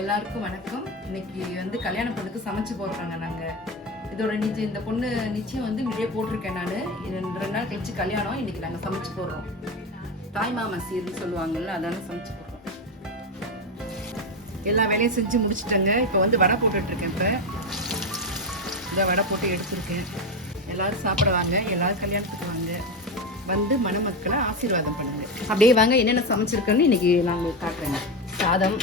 எல்லாருக்கும் வணக்கம். இன்னைக்கு வந்து கல்யாண பொண்ணுக்கு சமைச்சு போடுறாங்க. நாங்கள் இதோட இந்த பொண்ணு நிச்சயம் வந்து முன்னாடியே போட்டிருக்கேன். நான் 2 நாள் கழிச்சு கல்யாணம். இன்னைக்கு நாங்கள் சமைச்சு போடுறோம். தாய் மாமா சீர்னு சொல்லுவாங்கல்ல, அதான சமைச்சு போடுறோம். எல்லா வேலையும் செஞ்சு முடிச்சுட்டேங்க. இப்போ வந்து வடை போட்டுட்ருக்கேன். இப்போ இந்த வடை போட்டு எடுத்துருக்கேன். எல்லாரும் சாப்பிட வாங்க, எல்லாரும் கல்யாணத்துக்கு வாங்க, வந்து மணமக்களை ஆசீர்வாதம் பண்ணுங்க. அப்படியே வாங்க, என்னென்ன சமைச்சிருக்கேன்னு இன்னைக்கு நாங்கள் காட்டுறேங்க. சாதம்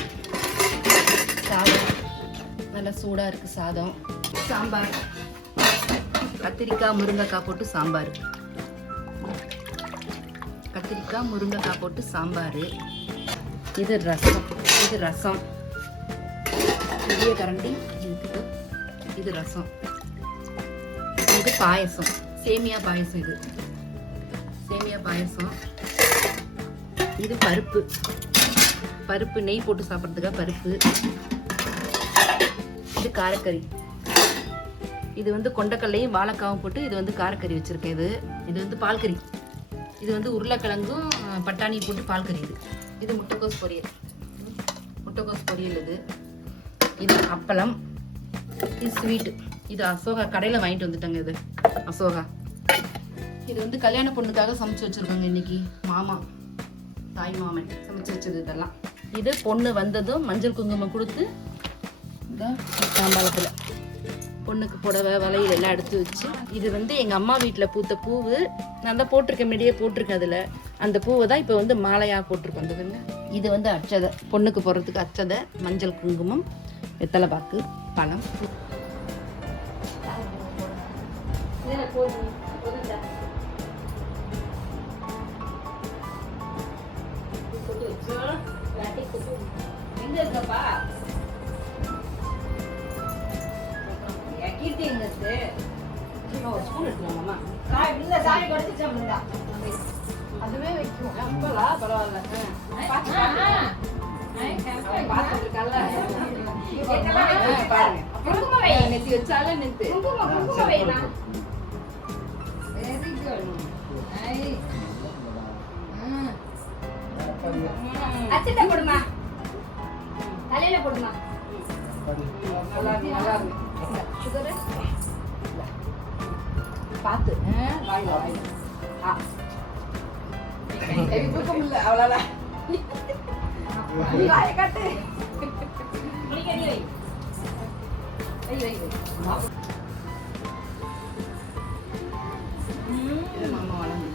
நல்லா சூடாக இருக்குது. சாதம், சாம்பார், கத்திரிக்காய் முருங்கைக்காய் போட்டு சாம்பார், கத்திரிக்காய் முருங்கைக்காய் போட்டு சாம்பார். இது ரசம், பெரிய கரண்டி. இது ரசம். இது பாயசம், சேமியா பாயசம். இது சேமியா பாயசம். இது பருப்பு நெய் போட்டு சாப்பிட்றதுக்காக பருப்பு. இது காரக்கறி. இது வந்து கொண்டைக்கல்லையும் வாழைக்காவும் போட்டு இது வந்து காரக்கறி வச்சுருக்கேன். இது வந்து பால்கறி. இது வந்து உருளைக்கிழங்கும் பட்டாணியும் போட்டு பால்கறி. இது முட்டைக்கோஸ் பொரியல். இது அப்பளம். இது ஸ்வீட்டு. இது அசோகா, கடையில் வாங்கிட்டு வந்துட்டாங்க. இது அசோகா. இது வந்து கல்யாண பொண்ணுக்காக சமைச்சு வச்சுருக்காங்க. இன்னைக்கு தாய் மாமன் சமைச்சு வச்சது இதெல்லாம். இது பொண்ணு வந்ததும் மஞ்சள் குங்குமம் கொடுத்து இந்த தாம்பாளத்தில் பொண்ணுக்கு புடவை வளையல் எல்லாம் எடுத்து வச்சு. இது வந்து எங்கள் அம்மா வீட்டில் பூத்த பூவு. நான் தான் போட்டிருக்கேன், முன்னாடியே போட்டிருக்கேன். அதில் அந்த பூவை தான் இப்போ வந்து மாலையாக போட்டிருக்கோம். அந்த இது வந்து அச்சதை, பொண்ணுக்கு போடுறதுக்கு அச்சதை, மஞ்சள் குங்குமம், வெத்தலை பாக்கு, பழம். எங்க இருக்கப்பா கீர்த்தி எங்க இருக்கு? ஒரு ஸ்பூன் எடுத்துக்கலாமா? சாய் கொடுத்துச்சோம்ல, அதுவே வைக்கும். அப்பலா பரவாயில்ல. பாத்துருக்கல பாருங்க. குங்குமம் வை. நெத்தி வச்சால நெத்து குங்குமம் வைனா. Very good. அச்சட்ட போடுமா, தலையில போடுமா. நல்லா இருக்கு. சுகரு பார்த்து வாயில தூக்கம் இல்லை, அவ்வளோதான். வாயை காட்டு. மாமா வளர்ந்து